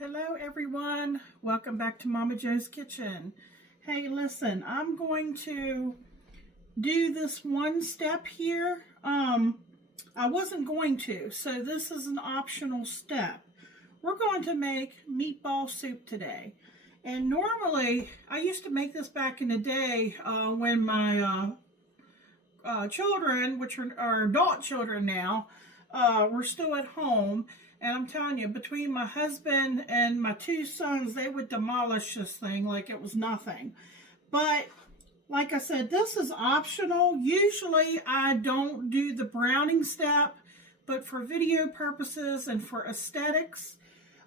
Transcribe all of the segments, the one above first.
Hello everyone, welcome back to Momma Jo's Kitchen. Hey, listen, I'm going to do this one step here. I wasn't going to, so this is an optional step. We're going to make meatball soup today. And normally, I used to make this back in the day when my children, which are adult children now, were still at home. And I'm telling you, between my husband and my two sons, they would demolish this thing like it was nothing. But like I said, this is optional. Usually I don't do the browning step, but for video purposes and for aesthetics,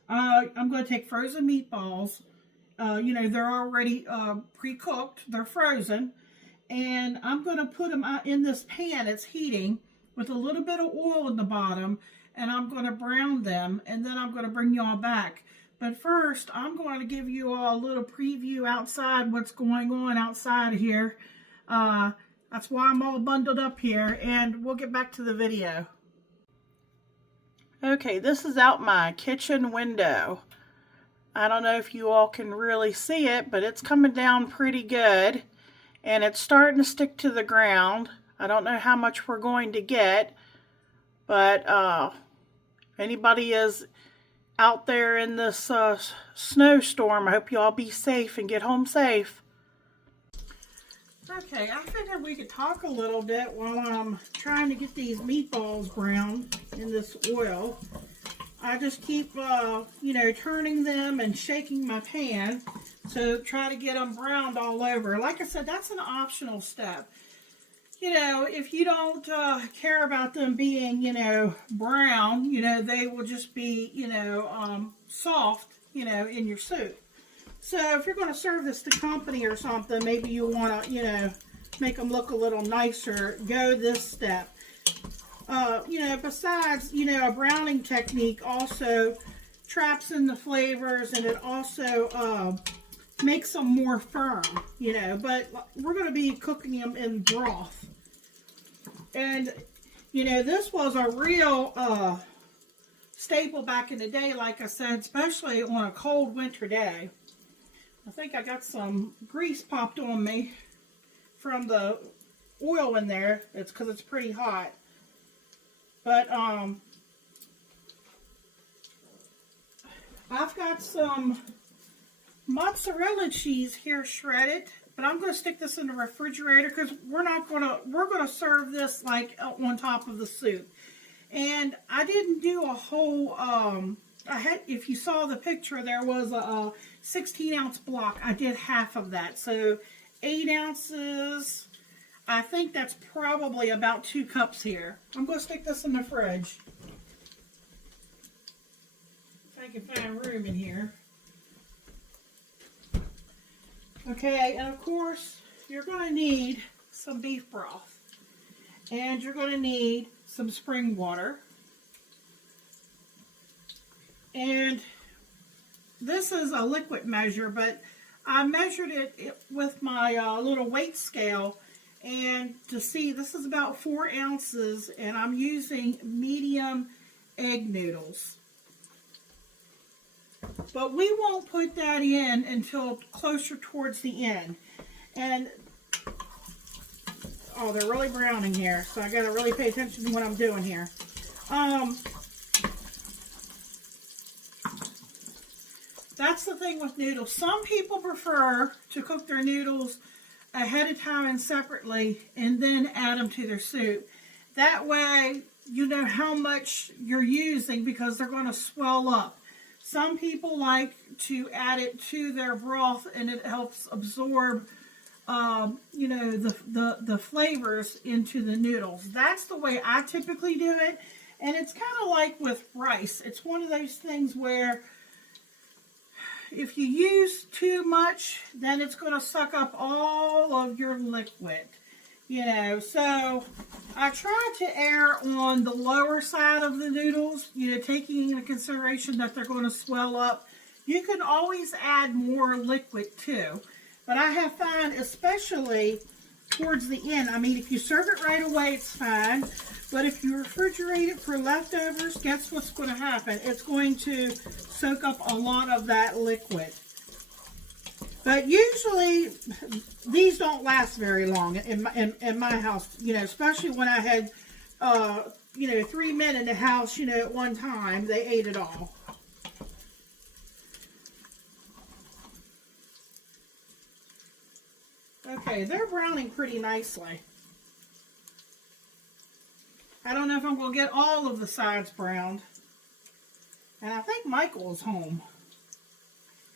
I'm going to take frozen meatballs. They're already pre-cooked. They're frozen. And I'm going to put them in this pan. It's heating with a little bit of oil in the bottom. And I'm going to brown them, and then I'm going to bring y'all back. But first, I'm going to give you all a little preview outside, what's going on outside here. That's why I'm all bundled up here, and we'll get back to the video. Okay, this is out my kitchen window. I don't know if you all can really see it, but it's coming down pretty good, and it's starting to stick to the ground. I don't know how much we're going to get. But if anybody is out there in this snowstorm, I hope you all be safe and get home safe. Okay, I figured we could talk a little bit while I'm trying to get these meatballs browned in this oil. I just keep, turning them and shaking my pan to try to get them browned all over. Like I said, that's an optional step. If you don't care about them being, brown, they will just be, soft, in your soup. So if you're going to serve this to company or something, maybe you want to, make them look a little nicer, go this step. Besides, a browning technique also traps in the flavors, and it also makes them more firm, but we're going to be cooking them in broth. And, this was a real staple back in the day, like I said, especially on a cold winter day. I think I got some grease popped on me from the oil in there. It's because it's pretty hot. But, I've got some mozzarella cheese here shredded. But I'm going to stick this in the refrigerator because we're going to serve this like on top of the soup. And I didn't do a whole, if you saw the picture, there was a 16-ounce block. I did half of that. So 8 ounces, I think that's probably about 2 cups here. I'm going to stick this in the fridge. If I can find room in here. Okay, and of course, you're going to need some beef broth. And you're going to need some spring water. And this is a liquid measure, but I measured it with my little weight scale. And to see, this is about 4 ounces, and I'm using medium egg noodles. But we won't put that in until closer towards the end. And, oh, they're really browning here, so I got to really pay attention to what I'm doing here. That's the thing with noodles. Some people prefer to cook their noodles ahead of time and separately and then add them to their soup. That way, you know how much you're using because they're going to swell up. Some people like to add it to their broth, and it helps absorb, the flavors into the noodles. That's the way I typically do it, and it's kind of like with rice. It's one of those things where if you use too much, then it's going to suck up all of your liquid. So I try to err on the lower side of the noodles, taking into consideration that they're going to swell up. You can always add more liquid too. But I have found, especially towards the end, I mean, if you serve it right away, it's fine. But if you refrigerate it for leftovers, guess what's going to happen? It's going to soak up a lot of that liquid. But usually, these don't last very long in my house, you know, especially when I had, you know, 3 men in the house, you know, at one time. They ate it all. Okay, they're browning pretty nicely. I don't know if I'm going to get all of the sides browned. And I think Michael's home.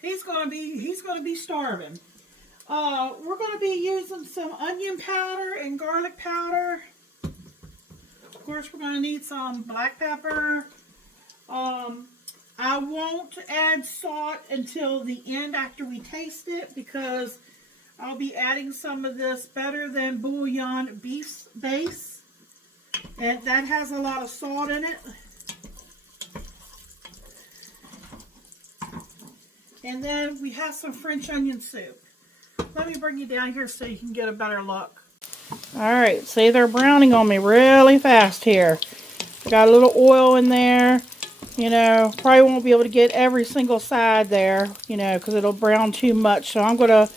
He's going to be starving. We're going to be using some onion powder and garlic powder. Of course, we're going to need some black pepper. I won't add salt until the end after we taste it, because I'll be adding some of this Better Than Bouillon beef base. And that has a lot of salt in it. And then we have some French onion soup. Let me bring you down here so you can get a better look. Alright, see, they're browning on me really fast here. I got a little oil in there. You know, probably won't be able to get every single side there, you know, because it'll brown too much. So I'm going to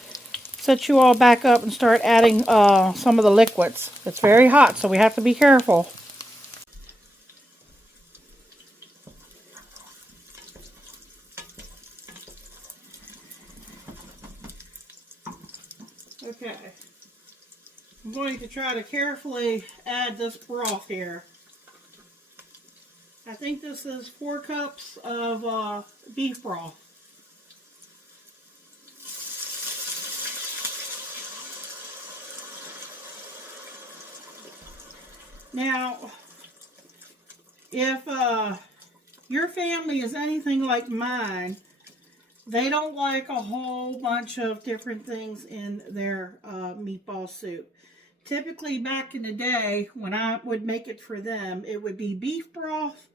set you all back up and start adding some of the liquids. It's very hot, so we have to be careful. Okay, I'm going to try to carefully add this broth here. I think this is 4 cups of beef broth. Now, if your family is anything like mine, they don't like a whole bunch of different things in their meatball soup. Typically, back in the day, when I would make it for them, it would be beef broth,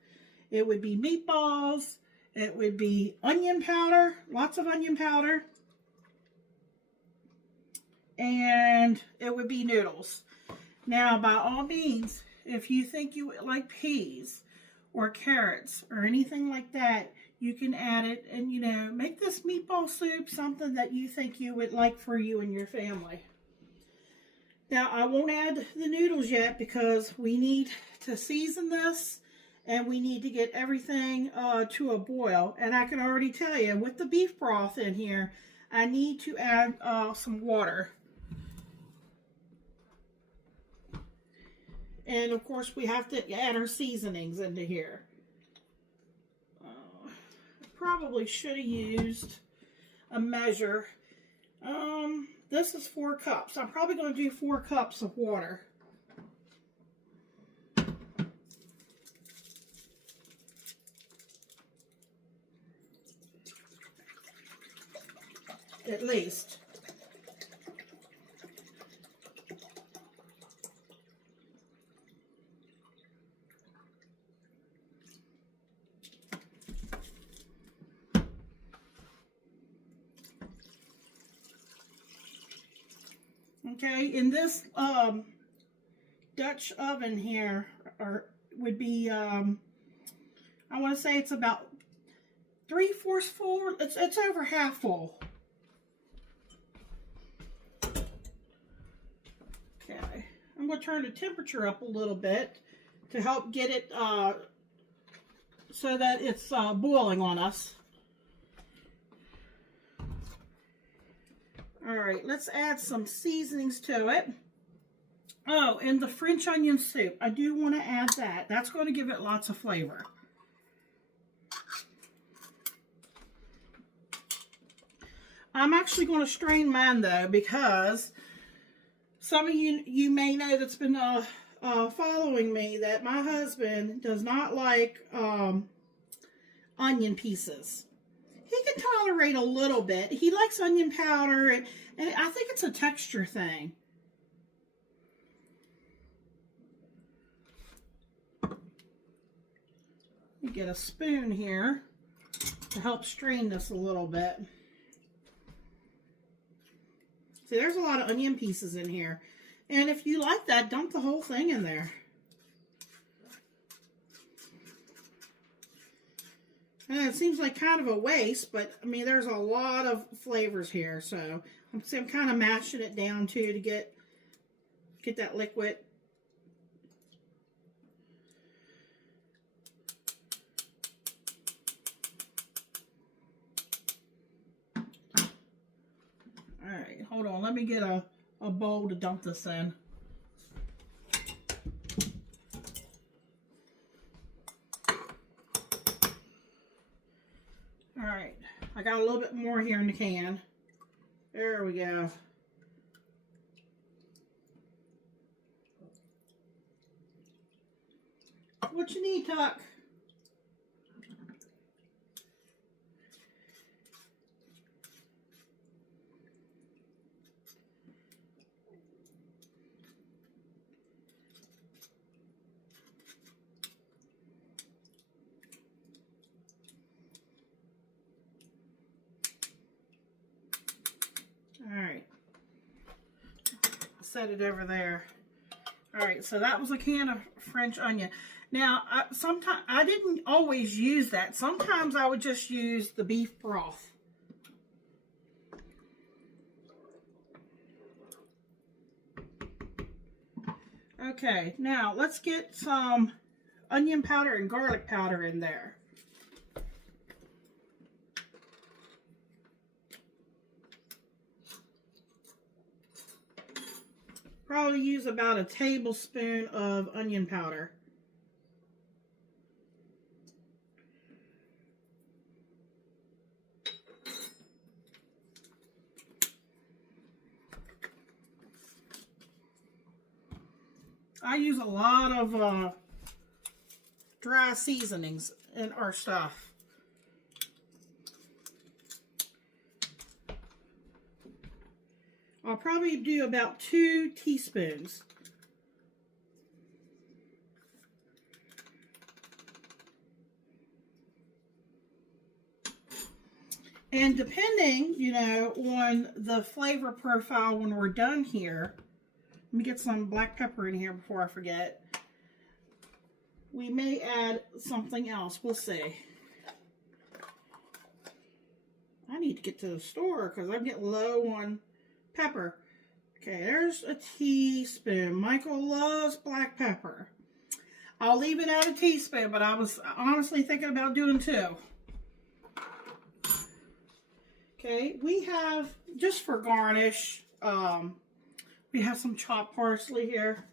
it would be meatballs, it would be onion powder, lots of onion powder, and it would be noodles. Now, by all means, if you think you like peas or carrots or anything like that, you can add it and, you know, make this meatball soup something that you think you would like for you and your family. Now, I won't add the noodles yet because we need to season this and we need to get everything to a boil. And I can already tell you, with the beef broth in here, I need to add some water. And, of course, we have to add our seasonings into here. Probably should have used a measure. This is 4 cups. I'm probably going to do 4 cups of water. At least. Okay, in this Dutch oven here would be, I want to say it's about 3/4 full. It's over half full. Okay, I'm going to turn the temperature up a little bit to help get it so that it's boiling on us. Alright, let's add some seasonings to it. Oh, and the French onion soup. I do want to add that. That's going to give it lots of flavor. I'm actually going to strain mine, though, because some of you may know that's been following me that my husband does not like onion pieces. He can tolerate a little bit. He likes onion powder, and I think it's a texture thing. Let me get a spoon here to help strain this a little bit. See, there's a lot of onion pieces in here. And if you like that, dump the whole thing in there. And it seems like kind of a waste, but I mean, there's a lot of flavors here. So I'm kind of mashing it down too to get that liquid. All right, hold on. Let me get a bowl to dump this in. All right, I got a little bit more here in the can. There we go. What you need, Tuck? All right, set it over there. All right, so that was a can of French onion. Now, sometimes I didn't always use that. Sometimes I would just use the beef broth. Okay, now let's get some onion powder and garlic powder in there. Probably use about a tablespoon of onion powder. I use a lot of dry seasonings in our stuff. I'll probably do about 2 teaspoons. And depending, you know, on the flavor profile when we're done here, let me get some black pepper in here before I forget. We may add something else. We'll see. I need to get to the store because I'm getting low on pepper. Okay, there's a teaspoon. Michael loves black pepper. I'll leave it at a teaspoon, but I was honestly thinking about doing 2. Okay, we have, just for garnish, we have some chopped parsley here.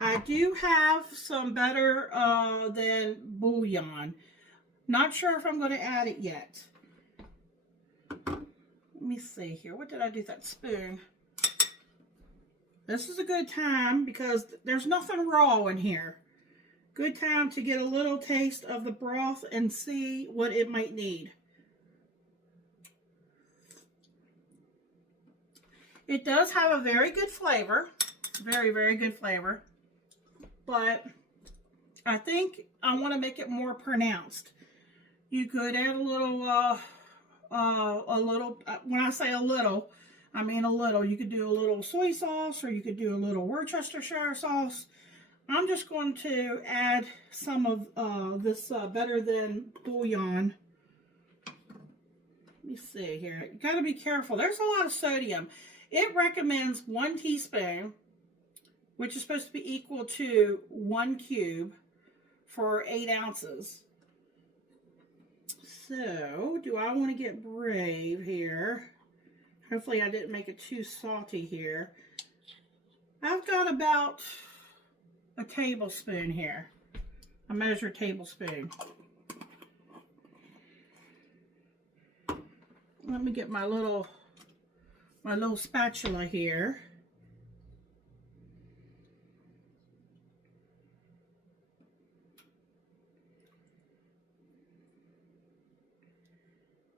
I do have some better than bouillon. Not sure if I'm going to add it yet. Let me see here. What did I do with that spoon? This is a good time because there's nothing raw in here. Good time to get a little taste of the broth and see what it might need. It does have a very good flavor. Very, very good flavor. But I think I want to make it more pronounced. You could add a little, when I say a little, I mean a little. You could do a little soy sauce or you could do a little Worcestershire sauce. I'm just going to add some of this better than bouillon. Let me see here. You got to be careful. There's a lot of sodium. It recommends 1 teaspoon, which is supposed to be equal to 1 cube for 8 ounces. So, do I want to get brave here? Hopefully I didn't make it too salty here. I've got about a tablespoon here. A measured tablespoon. Let me get my little spatula here.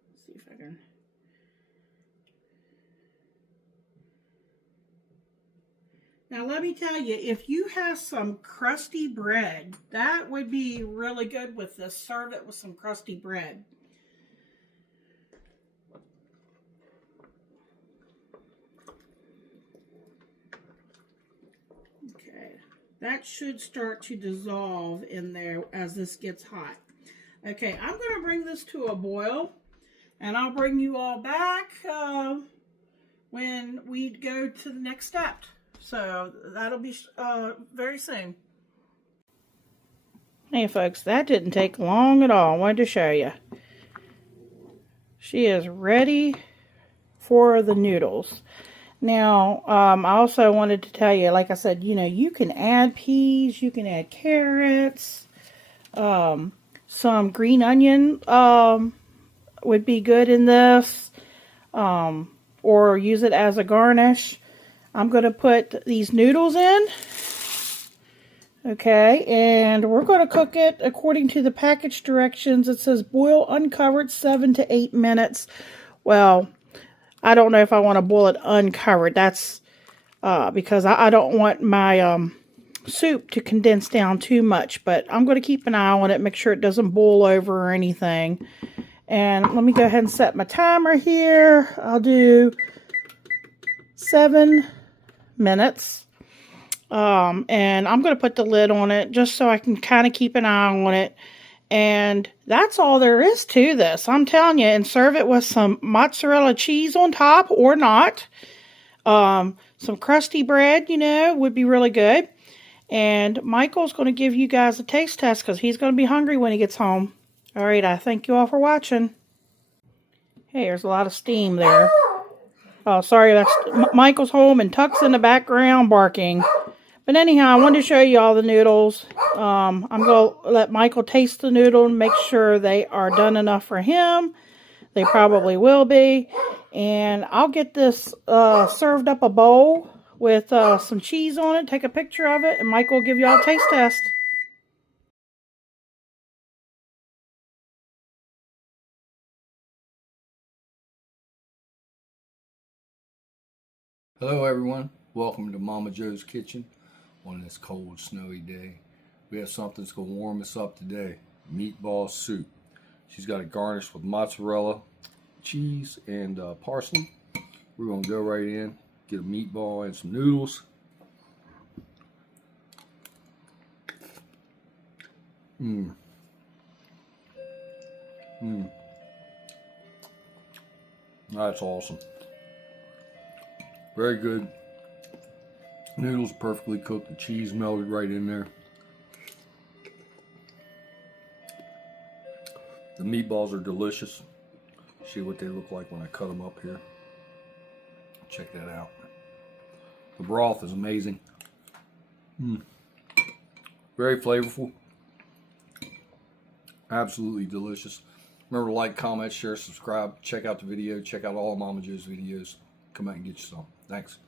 Let's see if I can. Now let me tell you, if you have some crusty bread, that would be really good with this. Serve it with some crusty bread. That should start to dissolve in there as this gets hot. Okay, I'm going to bring this to a boil, and I'll bring you all back when we go to the next step. So that'll be very soon. Hey folks, that didn't take long at all. I wanted to show you. She is ready for the noodles. Now, I also wanted to tell you, like I said, you know, you can add peas, you can add carrots, some green onion would be good in this, or use it as a garnish. I'm going to put these noodles in. Okay, and we're going to cook it according to the package directions. It says boil uncovered 7 to 8 minutes. Well, I don't know if I want to boil it uncovered. That's because I don't want my soup to condense down too much. But I'm going to keep an eye on it, make sure it doesn't boil over or anything. And let me go ahead and set my timer here. I'll do 7 minutes. And I'm going to put the lid on it just so I can kind of keep an eye on it. And that's all there is to this. I'm telling you, and serve it with some mozzarella cheese on top or not. Some crusty bread, you know, would be really good. And Michael's going to give you guys a taste test because he's going to be hungry when he gets home. All right, I thank you all for watching. Hey, there's a lot of steam there. Oh, sorry, that's Michael's home and Tuck's in the background barking. But anyhow, I wanted to show you all the noodles. I'm going to let Michael taste the noodle and make sure they are done enough for him. They probably will be. And I'll get this served up a bowl with some cheese on it. Take a picture of it, and Michael will give you all a taste test. Hello everyone, welcome to Momma Jo's kitchen on this cold snowy day. We have something that's going to warm us up today, meatball soup. She's got it garnished with mozzarella, cheese, and parsley. We're going to go right in, get a meatball and some noodles. That's awesome. Very good. Noodles perfectly cooked. The cheese melted right in there. The meatballs are delicious. See what they look like when I cut them up here. Check that out. The broth is amazing. Very flavorful. Absolutely delicious. Remember to like, comment, share, subscribe. Check out the video. Check out all of Momma Jo's videos. Come out and get you some. Thanks.